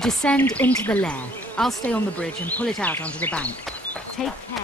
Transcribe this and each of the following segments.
You descend into the lair. I'll stay on the bridge and pull it out onto the bank. Take care.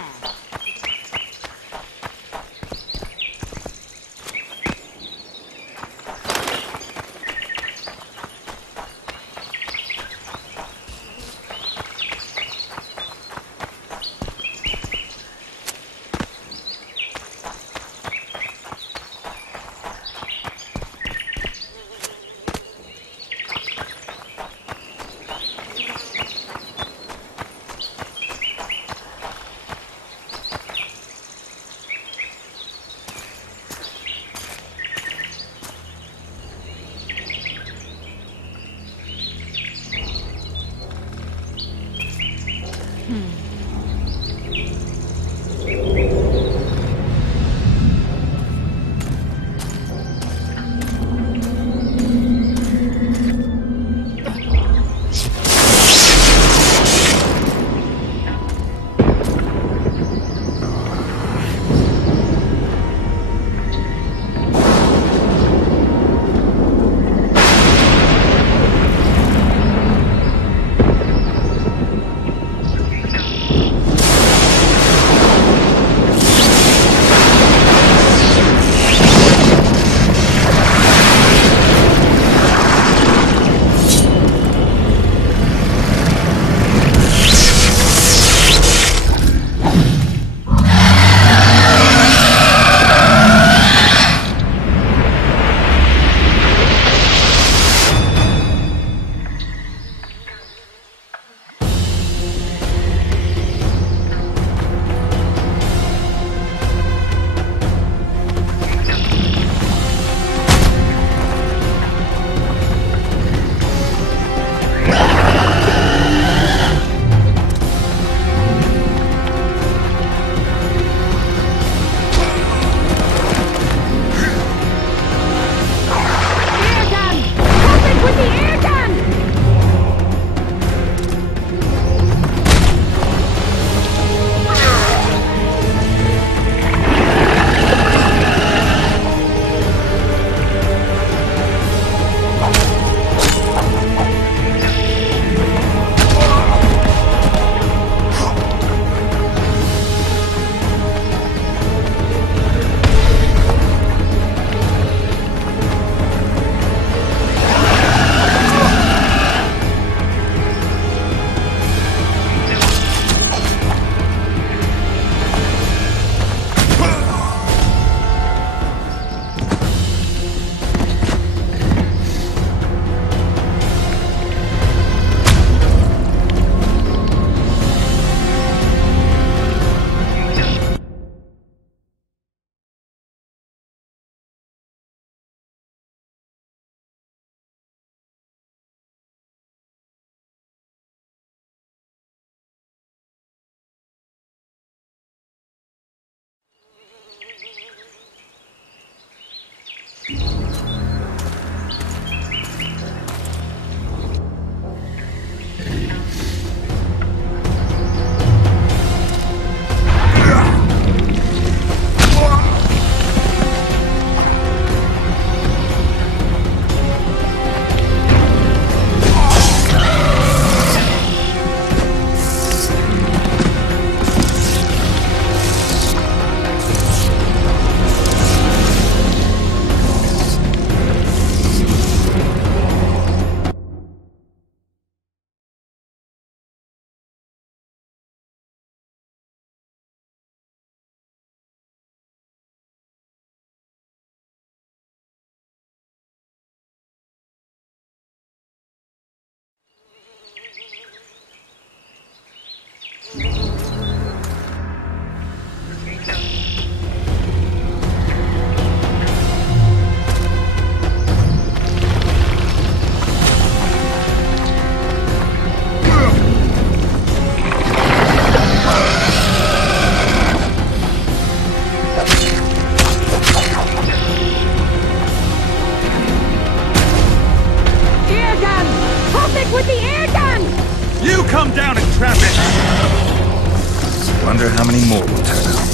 Wonder how many more will turn out.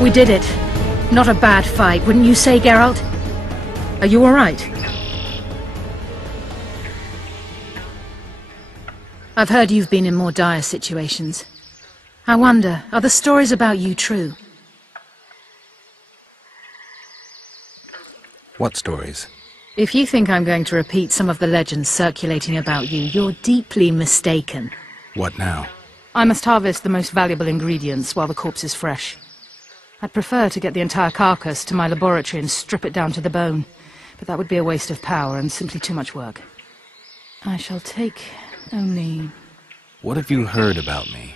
We did it. Not a bad fight, wouldn't you say, Geralt? Are you alright? I've heard you've been in more dire situations. I wonder, are the stories about you true? What stories? If you think I'm going to repeat some of the legends circulating about you, you're deeply mistaken. What now? I must harvest the most valuable ingredients while the corpse is fresh. I'd prefer to get the entire carcass to my laboratory and strip it down to the bone, but that would be a waste of power and simply too much work. I shall take only... What have you heard about me?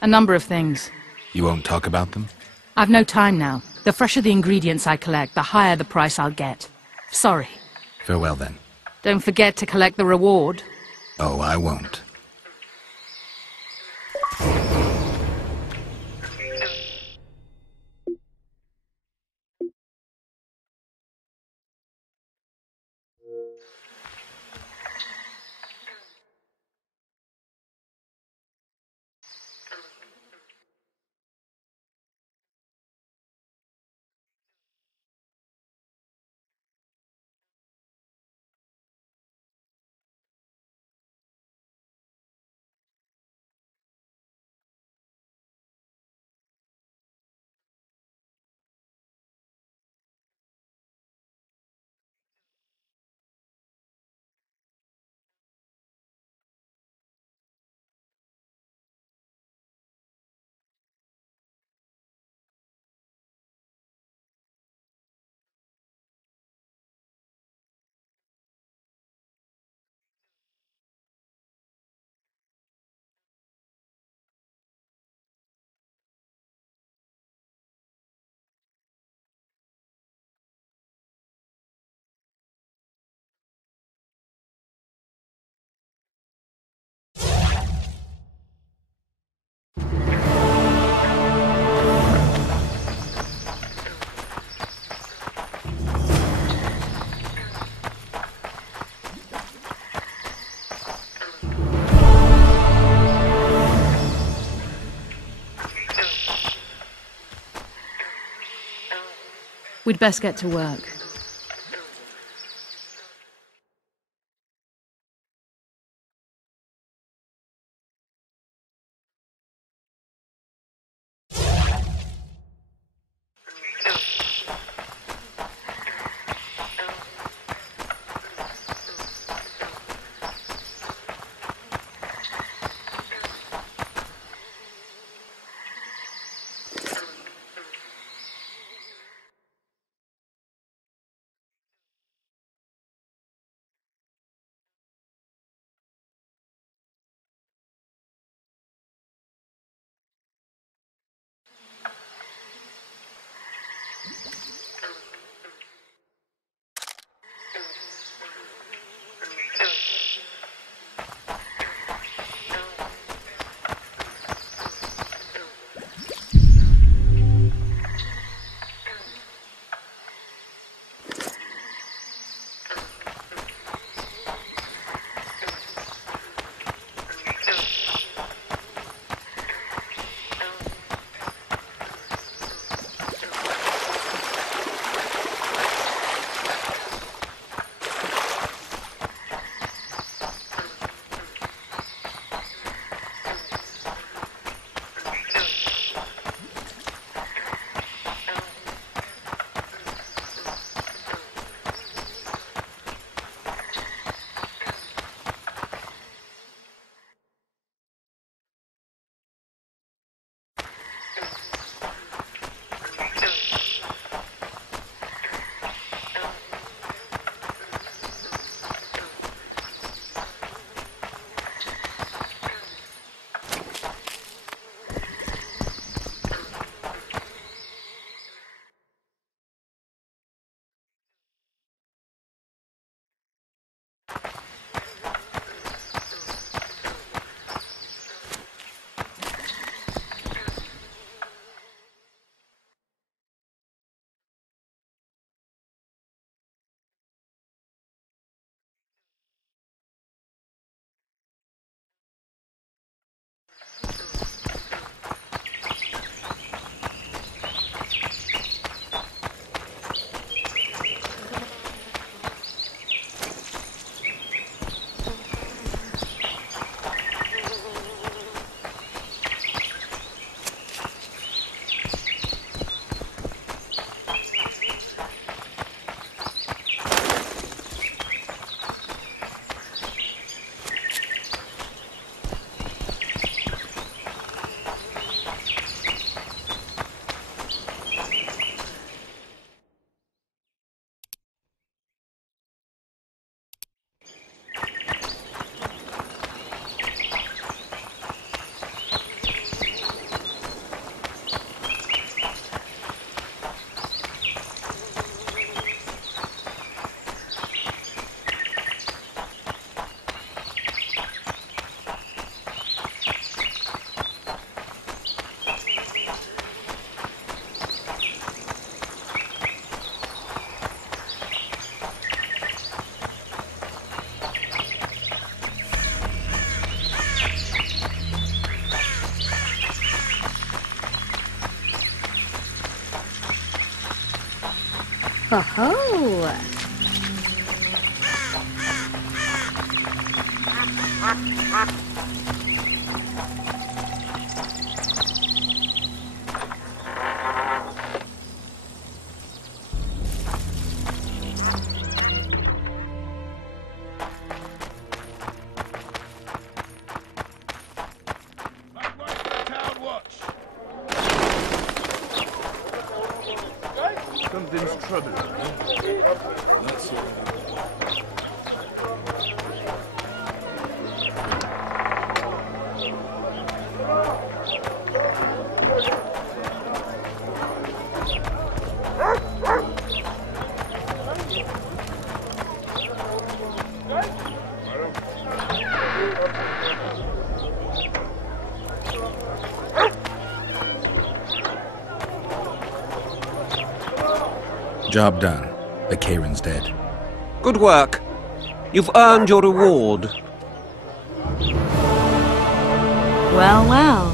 a number of things. You won't talk about them? I've no time now. The fresher the ingredients I collect, the higher the price I'll get. Sorry. Farewell then. Don't forget to collect the reward. Oh, I won't. We'd best get to work. Ho ho! Something's troubling me. That's all. Job done. The Kairin's dead. Good work. You've earned your reward. Well, well.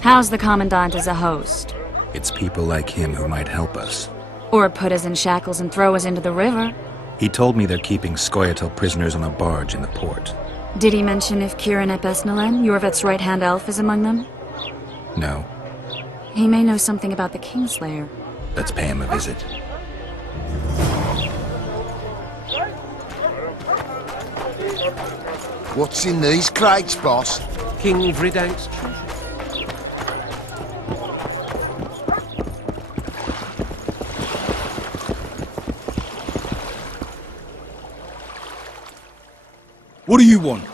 How's the Commandant as a host? It's people like him who might help us. Or put us in shackles and throw us into the river. He told me they're keeping Scoia'tael prisoners on a barge in the port. Did he mention if Kieran ep Esnalen, Yorveth's right-hand elf, is among them? No. He may know something about the Kingslayer. Let's pay him a visit. What's in these crates, boss? King Vridank's treasure. What do you want?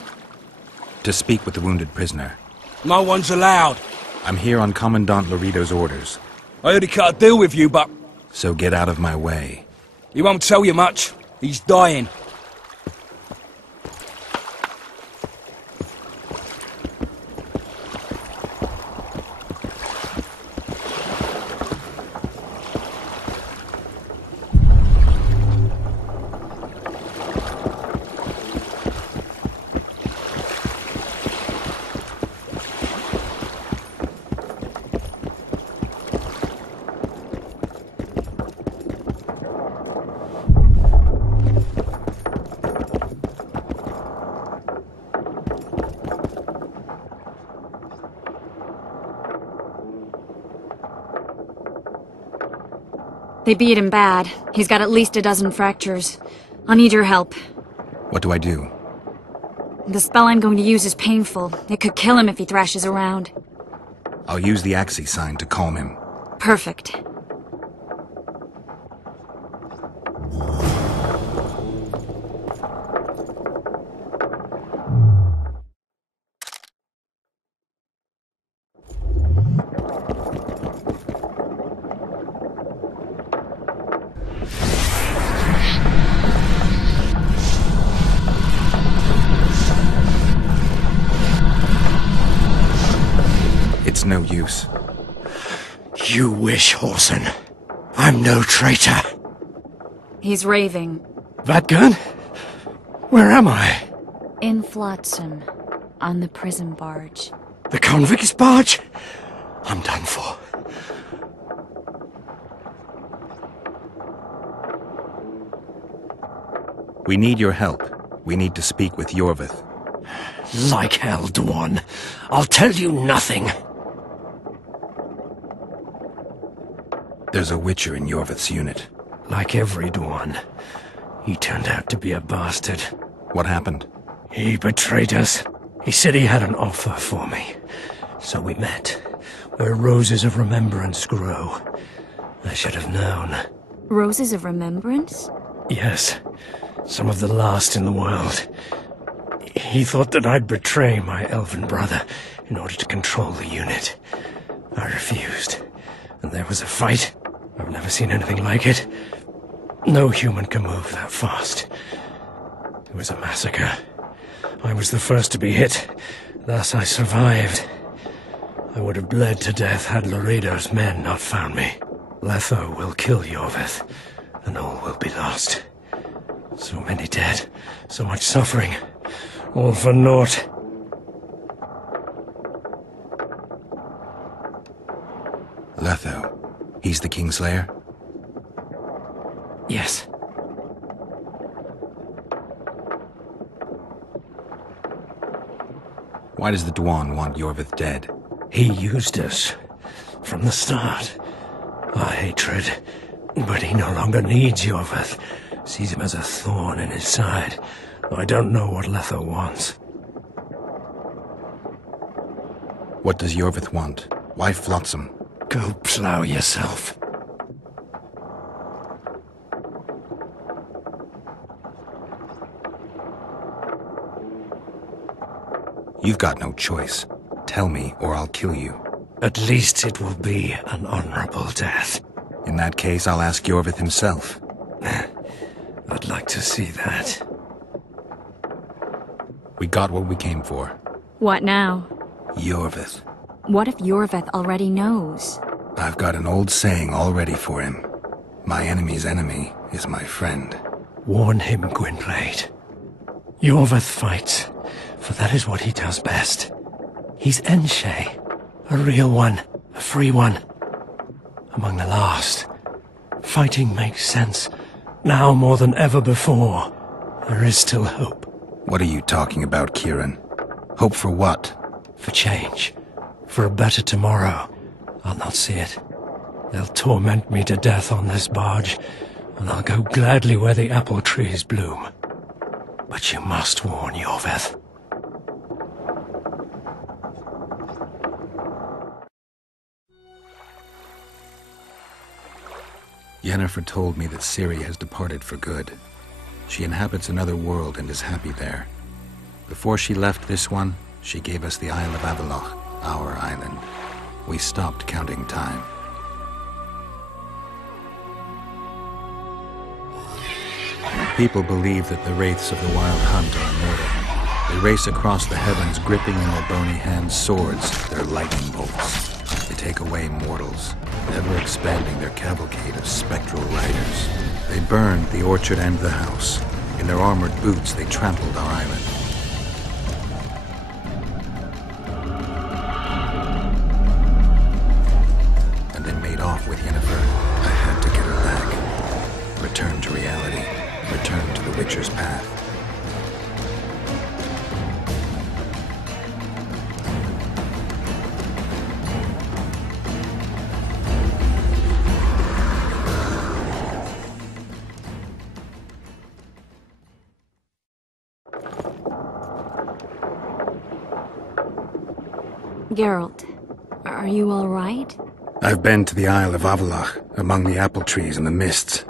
To speak with the wounded prisoner. No one's allowed. I'm here on Commandant Laredo's orders. I already cut a deal with you, but So get out of my way. he won't tell you much. He's dying. They beat him bad. He's got at least a dozen fractures. I'll need your help. What do I do? The spell I'm going to use is painful. It could kill him if he thrashes around. I'll use the Axii sign to calm him. Perfect. It's no use. You wish, Horson. I'm no traitor. He's raving. Vadgun? Where am I? In Flotsam. On the prison barge. The convict's barge? I'm done for. We need your help. We need to speak with Yorveth. Like hell, Dwan. I'll tell you nothing. There's a Witcher in Yorveth's unit. Like every Dwan, he turned out to be a bastard. What happened? He betrayed us. He said he had an offer for me. So we met, where roses of remembrance grow. I should have known. Roses of Remembrance? Yes, some of the last in the world. He thought that I'd betray my elven brother in order to control the unit. I refused, and there was a fight. I've never seen anything like it. No human can move that fast. It was a massacre. I was the first to be hit, thus I survived. I would have bled to death had Laredo's men not found me. Letho will kill Yorveth, and all will be lost. So many dead, so much suffering, all for naught. Letho. He's the Kingslayer? Yes. Why does the Dwan want Yorvith dead? He used us from the start. Our hatred. But he no longer needs Yorvith. Sees him as a thorn in his side. I don't know what Letho wants. What does Yorvith want? Why Flotsam? Go plough yourself. You've got no choice. Tell me, or I'll kill you. At least it will be an honorable death. In that case, I'll ask Yorvith himself. I'd like to see that. We got what we came for. What now? Yorvith. What if Yorvith already knows? I've got an old saying all ready for him. My enemy's enemy is my friend. Warn him, Gwynblade. Yorvith fights, for that is what he does best. He's Enshe, a real one, a free one. Among the last. Fighting makes sense. Now more than ever before. There is still hope. What are you talking about, Kieran? Hope for what? For change. For a better tomorrow. I'll not see it. They'll torment me to death on this barge, and I'll go gladly where the apple trees bloom. But you must warn Yorvith. Yennefer told me that Ciri has departed for good. She inhabits another world and is happy there. Before she left this one, she gave us the Isle of Avallac'h, our island. We stopped counting time. People believe that the wraiths of the Wild Hunt are immortal. They race across the heavens, gripping in their bony hands swords, their lightning bolts. They take away mortals, ever expanding their cavalcade of spectral riders. They burned the orchard and the house. In their armored boots, they trampled our island. And they made off with Yennefer. I had to get her back. Return to reality. Return to the Witcher's path. Geralt, are you all right? I've been to the Isle of Avallac'h, among the apple trees and the mists.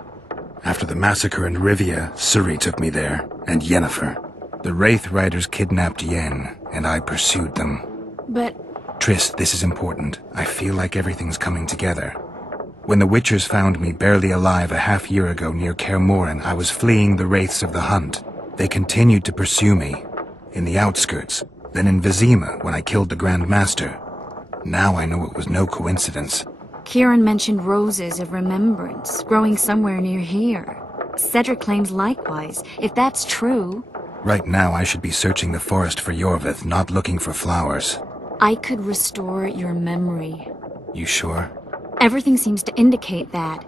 After the massacre in Rivia, Ciri took me there, and Yennefer. The Wraith Riders kidnapped Yen, and I pursued them. But... Triss, this is important. I feel like everything's coming together. When the Witchers found me barely alive a half-year ago near Kaer Morhen, I was fleeing the Wraiths of the Hunt. They continued to pursue me, in the outskirts, then in Vizima when I killed the Grand Master. Now I know it was no coincidence. Kieran mentioned roses of remembrance, growing somewhere near here. Cedric claims likewise. If that's true... Right now I should be searching the forest for Yorvith, not looking for flowers. I could restore your memory. You sure? Everything seems to indicate that.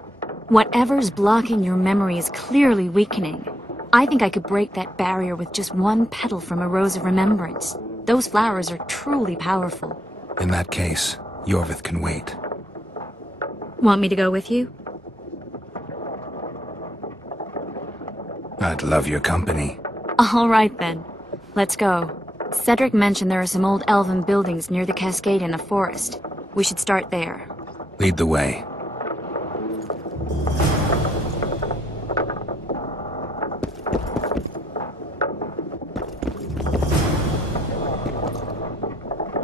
Whatever's blocking your memory is clearly weakening. I think I could break that barrier with just one petal from a rose of remembrance. Those flowers are truly powerful. In that case, Yorvith can wait. Want me to go with you? I'd love your company. All right then. Let's go. Cedric mentioned there are some old elven buildings near the cascade in the forest. We should start there. Lead the way.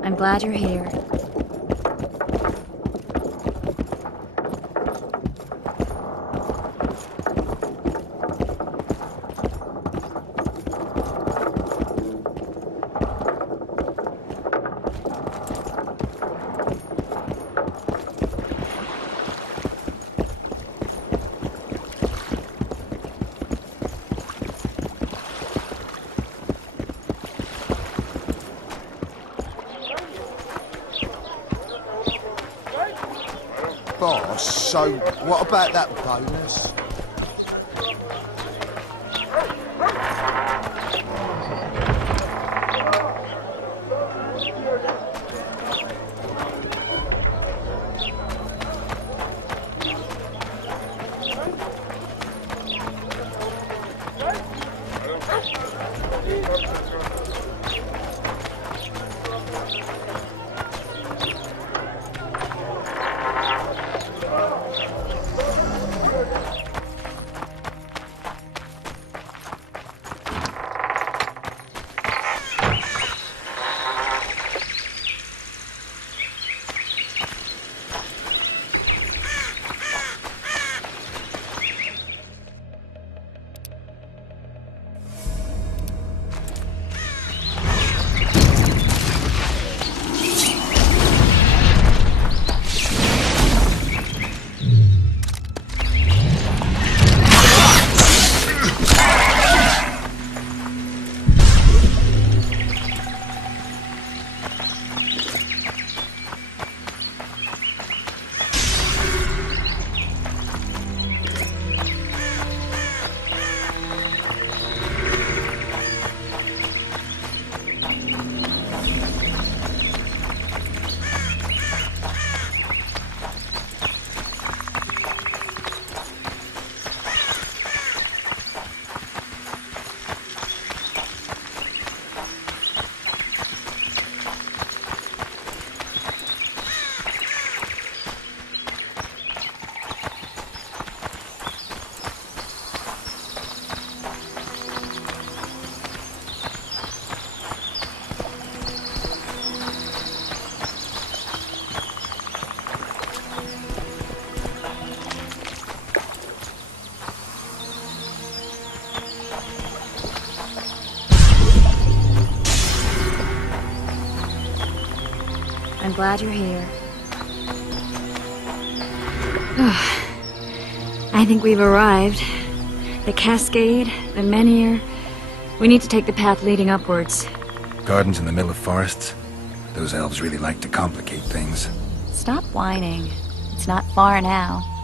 I'm glad you're here. Boss, so what about that bonus? I'm glad you're here. I think we've arrived. The cascade, the menhir. We need to take the path leading upwards. Gardens in the middle of forests? Those elves really like to complicate things. Stop whining. It's not far now.